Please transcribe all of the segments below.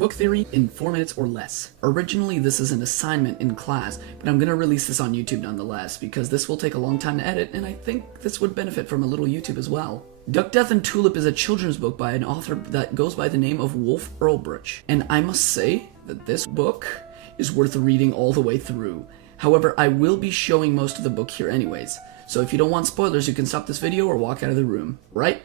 Book theory in 4 minutes or less. Originally, this is an assignment in class, but I'm gonna release this on YouTube nonetheless, because this will take a long time to edit, and I think this would benefit from a little YouTube as well. Duck, Death, and Tulip is a children's book by an author that goes by the name of Wolf Earlbridge, and I must say that this book is worth reading all the way through. However, I will be showing most of the book here anyways, so if you don't want spoilers, you can stop this video or walk out of the room. Right?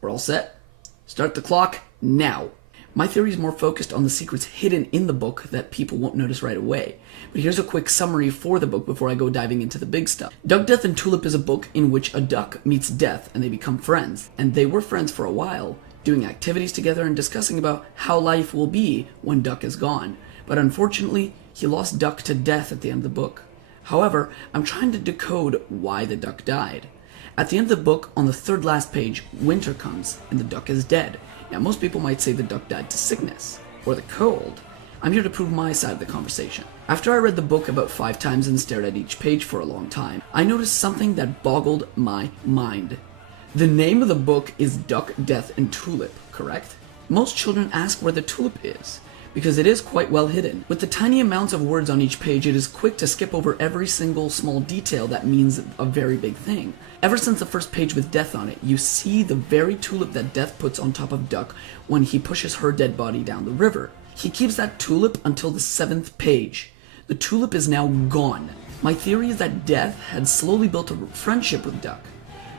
We're all set? Start the clock now. My theory is more focused on the secrets hidden in the book that people won't notice right away. But here's a quick summary for the book before I go diving into the big stuff. Duck, Death, and Tulip is a book in which a duck meets Death and they become friends. And they were friends for a while, doing activities together and discussing about how life will be when Duck is gone. But unfortunately, he lost Duck to death at the end of the book. However, I'm trying to decode why the duck died. At the end of the book, on the third last page, winter comes and the duck is dead. Now, most people might say the duck died to sickness, or the cold. I'm here to prove my side of the conversation. After I read the book about 5 times and stared at each page for a long time, I noticed something that boggled my mind. The name of the book is Duck, Death, and Tulip, correct? Most children ask where the tulip is, because it is quite well hidden. With the tiny amounts of words on each page, it is quick to skip over every single small detail that means a very big thing. Ever since the first page with Death on it, you see the very tulip that Death puts on top of Duck when he pushes her dead body down the river. He keeps that tulip until the 7th page. The tulip is now gone. My theory is that Death had slowly built a friendship with Duck,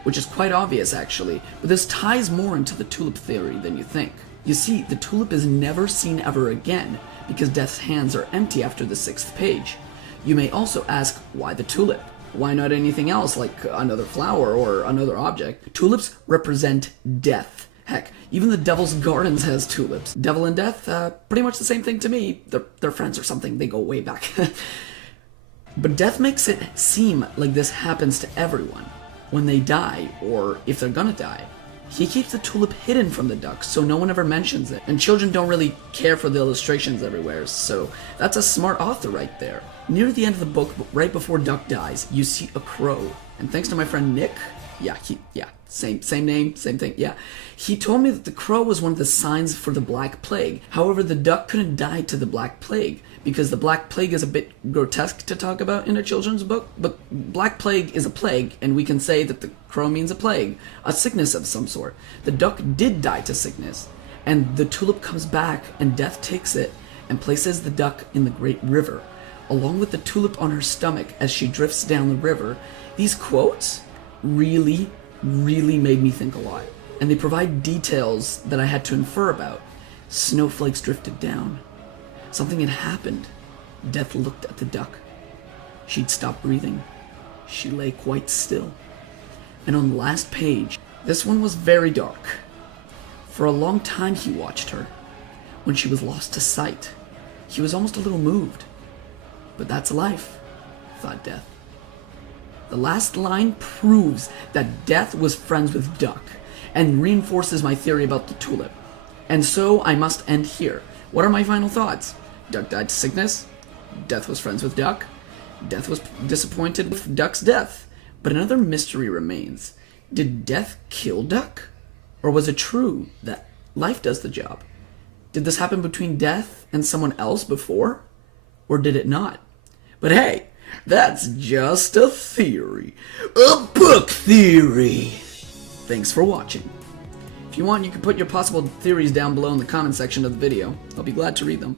which is quite obvious actually, but this ties more into the tulip theory than you think. You see, the tulip is never seen ever again, because Death's hands are empty after the 6th page. You may also ask, why the tulip? Why not anything else, like another flower or another object? Tulips represent death. Heck, even the Devil's Gardens has tulips. Devil and Death, pretty much the same thing to me. They're friends or something, they go way back. But Death makes it seem like this happens to everyone when they die, or if they're gonna die. He keeps the tulip hidden from the duck, so no one ever mentions it. And children don't really care for the illustrations everywhere, so that's a smart author right there. Near the end of the book, right before Duck dies, you see a crow. And thanks to my friend Nick, same name, same thing, he told me that the crow was one of the signs for the Black Plague. However, the duck couldn't die to the Black Plague, because the Black Plague is a bit grotesque to talk about in a children's book, but Black Plague is a plague, and we can say that the crow means a plague, a sickness of some sort. The duck did die to sickness, and the tulip comes back, and Death takes it and places the duck in the great river, along with the tulip on her stomach as she drifts down the river. These quotes really made me think a lot, and they provide details that I had to infer about. Snowflakes drifted down. Something had happened. Death looked at the duck. She'd stopped breathing. She lay quite still. And on the last page, this one was very dark. For a long time he watched her. When she was lost to sight, he was almost a little moved. But that's life, thought Death. The last line proves that Death was friends with Duck, and reinforces my theory about the tulip. And so I must end here. What are my final thoughts? Duck died to sickness. Death was friends with Duck. Death was disappointed with Duck's death. But another mystery remains. Did Death kill Duck? Or was it true that life does the job? Did this happen between Death and someone else before? Or did it not? But hey, that's just a theory. A book theory! Thanks for watching. If you want, you can put your possible theories down below in the comment section of the video. I'll be glad to read them.